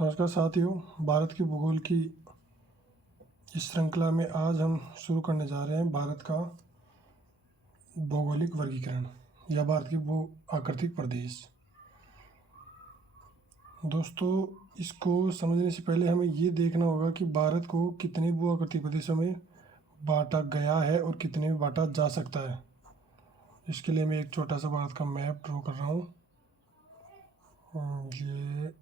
नमस्कार साथियों, भारत की भूगोल की इस श्रृंखला में आज हम शुरू करने जा रहे हैं भारत का भौगोलिक वर्गीकरण या भारत के भू आकृतिक प्रदेश। दोस्तों, इसको समझने से पहले हमें ये देखना होगा कि भारत को कितने भू आकृतिक प्रदेशों में बांटा गया है और कितने में बांटा जा सकता है। इसके लिए मैं एक छोटा सा भारत का मैप ड्रॉ कर रहा हूँ। ये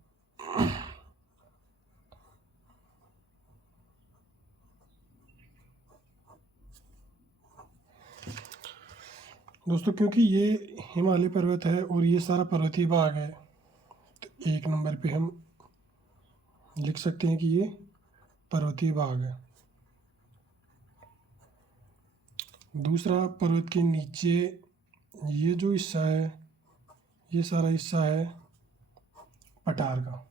दोस्तों, क्योंकि ये हिमालय पर्वत है और ये सारा पर्वतीय भाग है, तो एक नंबर पे हम लिख सकते हैं कि ये पर्वतीय भाग है। दूसरा, पर्वत के नीचे ये जो हिस्सा है, ये सारा हिस्सा है पठार का,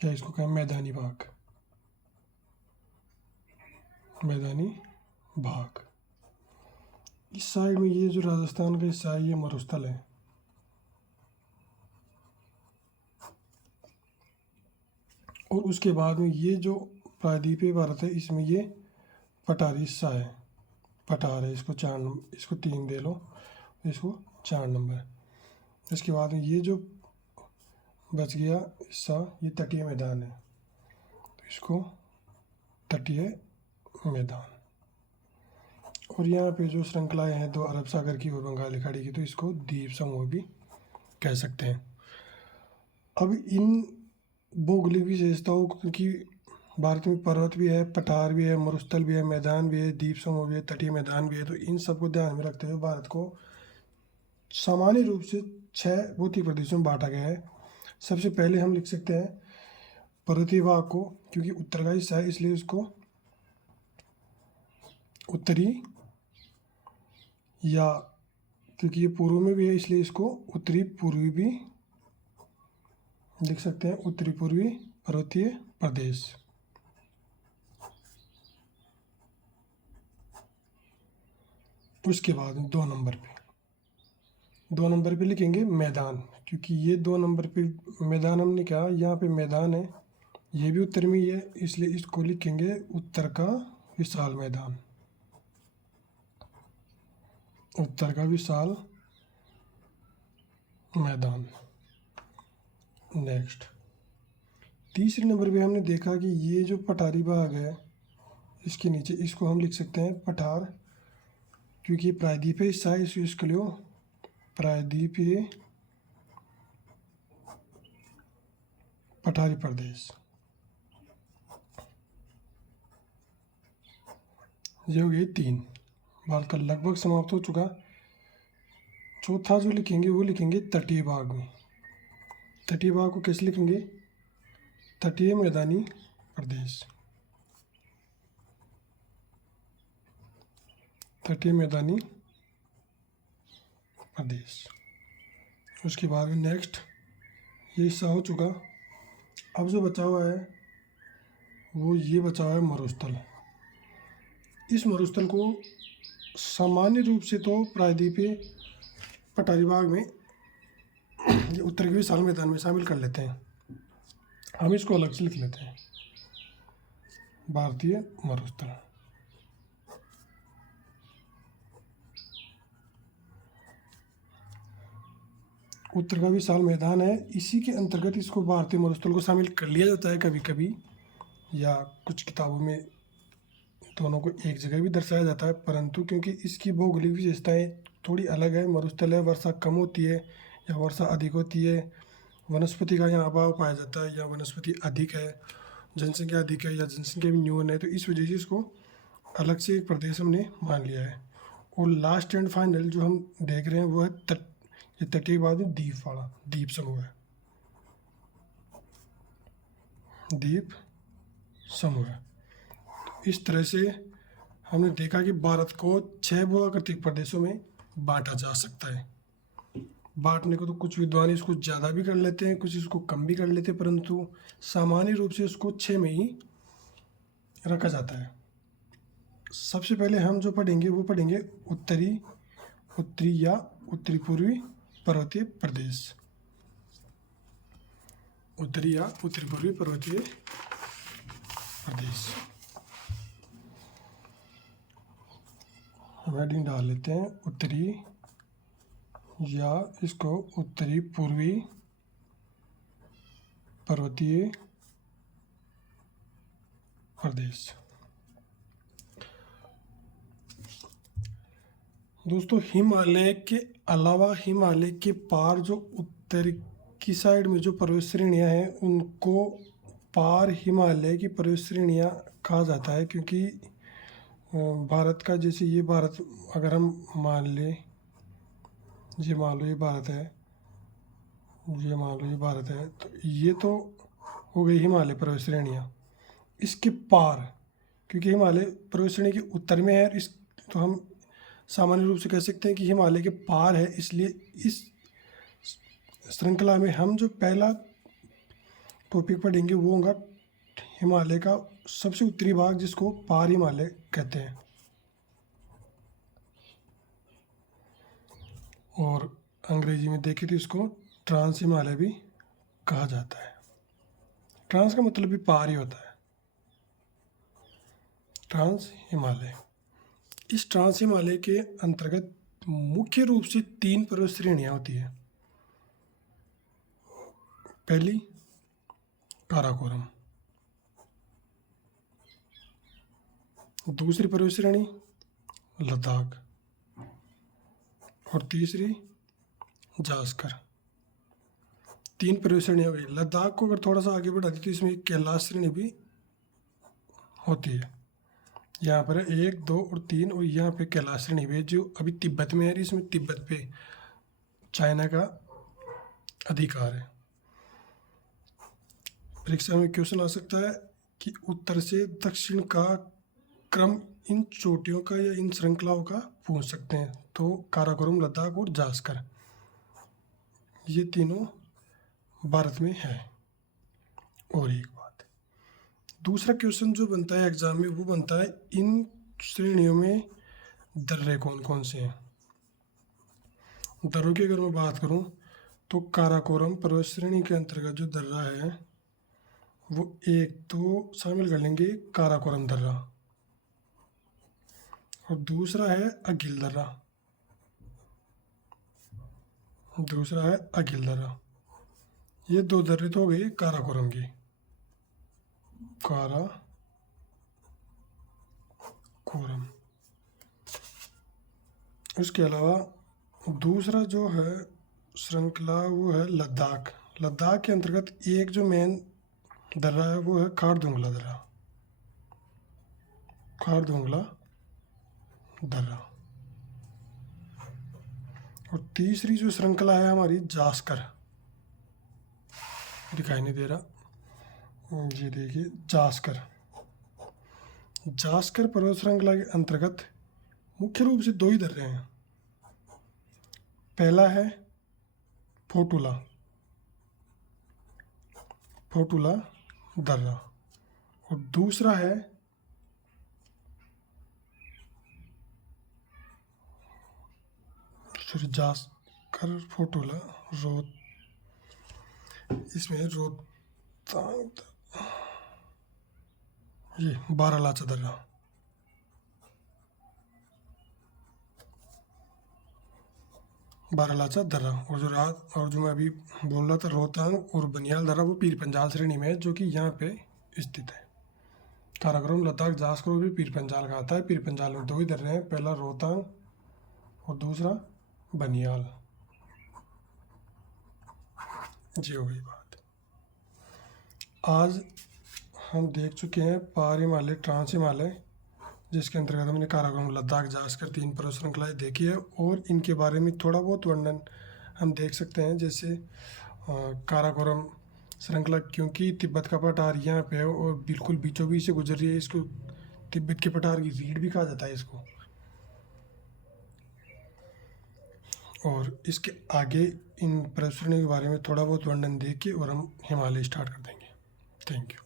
या इसको कहें मैदानी भाग। मैदानी भाग इस साइड में ये जो राजस्थान का हिस्सा है, ये मरुस्थल है। और उसके बाद में ये जो प्रायद्वीपीय भारत है, इसमें ये पठारी हिस्सा है, पठार है। इसको 3 दे लो, इसको 4 नंबर। इसके बाद में ये जो बच गया हिस्सा, ये तटीय मैदान है, तो इसको तटीय मैदान। और यहाँ पे जो श्रृंखलाएँ हैं 2 अरब सागर की और बंगाली खाड़ी की, तो इसको द्वीप समूह भी कह सकते हैं। अब इन भौगोलिक विशेषताओं, क्योंकि भारत में पर्वत भी है, पठार भी है, मरुस्थल भी है, मैदान भी है, द्वीप समूह भी है, तटीय मैदान भी है, तो इन सबको ध्यान में रखते हुए भारत को सामान्य रूप से 6 भौतिक प्रदेशों में बांटा गया है। सबसे पहले हम लिख सकते हैं पर्वतीय भाग को, क्योंकि उत्तर का हिस्सा है इसलिए उसको उत्तरी, या क्योंकि ये पूर्व में भी है इसलिए इसको उत्तरी पूर्वी भी लिख सकते हैं, उत्तरी पूर्वी पर्वतीय प्रदेश। उसके बाद 2 नंबर पे लिखेंगे मैदान, क्योंकि ये 2 नंबर पे मैदान हमने कहा, यहाँ पे मैदान है, ये भी उत्तर में ही है, इसलिए इसको लिखेंगे उत्तर का विशाल मैदान। उत्तर का विशाल मैदान। नेक्स्ट, तीसरे नंबर पे हमने देखा कि ये जो पठारी भाग है, इसके नीचे इसको हम लिख सकते हैं पठार, क्योंकि प्रायद्वीपीय हिस्सा है, इसके लिए प्रायद्वीपीय पठारी प्रदेश। ये हो गए 3। भारत का लगभग समाप्त हो चुका। चौथा जो लिखेंगे वो लिखेंगे तटीय भाग में। तटीय भाग को कैसे लिखेंगे? तटीय मैदानी प्रदेश। तटीय मैदानी प्रदेश। उसके बाद में नेक्स्ट, ये हिस्सा हो चुका। अब जो बचा हुआ है वो ये बचा हुआ है मरुस्थल। इस मरुस्थल को सामान्य रूप से तो प्रायद्वीपीय पठारी भाग में ये उत्तर के विशाल मैदान में शामिल कर लेते हैं। हम इसको अलग से लिख लेते हैं, भारतीय मरुस्थल। उत्तर का विशाल मैदान है, इसी के अंतर्गत इसको भारतीय मरुस्थल को शामिल कर लिया जाता है कभी कभी, या कुछ किताबों में दोनों को एक जगह भी दर्शाया जाता है, परंतु क्योंकि इसकी भौगोलिक विशेषताएं थोड़ी अलग है। मरुस्थल है, वर्षा कम होती है या वर्षा अधिक होती है, वनस्पति का यहाँ अभाव पाया जाता है या वनस्पति अधिक है, जनसंख्या अधिक है या जनसंख्या भी न्यून है, तो इस वजह से इसको अलग से एक प्रदेश हमने मान लिया है। और लास्ट एंड फाइनल जो हम देख रहे हैं वो है ये तटीय बाद में द्वीप वाला, द्वीप समूह है, द्वीप समूह है। इस तरह से हमने देखा कि भारत को 6 भूआकृतिक प्रदेशों में बांटा जा सकता है। बांटने को तो कुछ विद्वान इसको ज़्यादा भी कर लेते हैं, कुछ इसको कम भी कर लेते हैं, परंतु सामान्य रूप से इसको 6 में ही रखा जाता है। सबसे पहले हम जो पढ़ेंगे वो पढ़ेंगे उत्तरी या उत्तरी पूर्वी पर्वतीय प्रदेश। उत्तरी या उत्तरी पूर्वी पर्वतीय प्रदेश। हेडिंग डाल लेते हैं उत्तरी या इसको उत्तरी पूर्वी पर्वतीय प्रदेश। दोस्तों हिमालय के अलावा हिमालय के पार जो उत्तर की साइड में जो पर्वत श्रेणियाँ हैं उनको पार हिमालय की पर्वत श्रेणियाँ कहा जाता है, क्योंकि भारत का जैसे ये भारत अगर हम मान लो ये भारत है, ये मान लो ये भारत है, तो ये तो हो गई हिमालय पर्वत श्रेणियाँ। इसके पार क्योंकि हिमालय पर्वत श्रेणी के उत्तर में है, इस तो हम सामान्य रूप से कह सकते हैं कि हिमालय के पार है। इसलिए इस श्रृंखला में हम जो पहला टॉपिक पढ़ेंगे वो होगा हिमालय का सबसे उत्तरी भाग, जिसको पार हिमालय कहते हैं। और अंग्रेजी में देखें तो इसको ट्रांस हिमालय भी कहा जाता है। ट्रांस का मतलब भी पार ही होता है, ट्रांस हिमालय। इस ट्रांस हिमालय के अंतर्गत मुख्य रूप से 3 पर्वत श्रेणियाँ होती है। पहली काराकोरम, दूसरी पर्वत श्रेणी लद्दाख और तीसरी जास्कर। 3 पर्वत श्रेणियाँ हो गई। लद्दाख को अगर थोड़ा सा आगे बढ़ा दी तो इसमें एक कैलाश श्रेणी भी होती है। यहाँ पर 1, 2 और 3 और यहाँ पे कैलाश श्रेणी भी है जो अभी तिब्बत में है। इसमें तिब्बत पे चाइना का अधिकार है। परीक्षा में क्वेश्चन आ सकता है कि उत्तर से दक्षिण का क्रम इन चोटियों का या इन श्रृंखलाओं का पूछ सकते हैं। तो काराकोरम, लद्दाख और जास्कर ये तीनों भारत में है। और एक बात, दूसरा क्वेश्चन जो बनता है एग्जाम में वो बनता है इन श्रेणियों में दर्रे कौन कौन से हैं। दर्रों की अगर मैं बात करूं तो काराकोरम पर्वत श्रेणी के अंतर्गत जो दर्रा है वो एक तो शामिल कर लेंगे काराकोरम दर्रा और दूसरा है अगिल दर्रा। ये 2 दर्रे तो हो गए काराकोरम की, काराकोरम। उसके अलावा दूसरा जो है श्रृंखला वो है लद्दाख। लद्दाख के अंतर्गत एक जो मेन दर्रा है वो है खारदुंगला दर्रा। और तीसरी जो श्रृंखला है हमारी जास्कर, दिखाई नहीं दे रहा, ये देखिए जास्कर पर्वत श्रृंखला के अंतर्गत मुख्य रूप से 2 ही दर्रे हैं। पहला है फोटुला दर्रा और दूसरा है जास्कर फोटुला इसमें रोहतांग, ये बारालाचा दर्रा। और जो मैं अभी बोल रहा था रोहतांग और बनियाल दर्रा वो पीर पंजाल श्रेणी में है, जो कि यहाँ पे स्थित है। काराकोरम, लद्दाख, जास्कर भी पीर पंजाल का आता है। पीर पंजाल में 2 ही दर्रे हैं, पहला रोहतांग और दूसरा बनियाल। जी हो गई बात। आज हम देख चुके हैं पार हिमालय, ट्रांस हिमालय, जिसके अंतर्गत हमने काराकोरम, लद्दाख, जास्कर 3 पर्वत श्रृंखलाएँ देखी है और इनके बारे में थोड़ा बहुत वर्णन हम देख सकते हैं। जैसे काराकोरम श्रृंखला क्योंकि तिब्बत का पठार यहाँ पे है और बिल्कुल बीचों बीच से गुजर रही है, इसको तिब्बत के पठार की रीढ़ भी कहा जाता है इसको। और इसके आगे इन पर्वत श्रेणी के बारे में थोड़ा बहुत वर्णन देख के और हम हिमालय स्टार्ट कर देंगे। Thank you.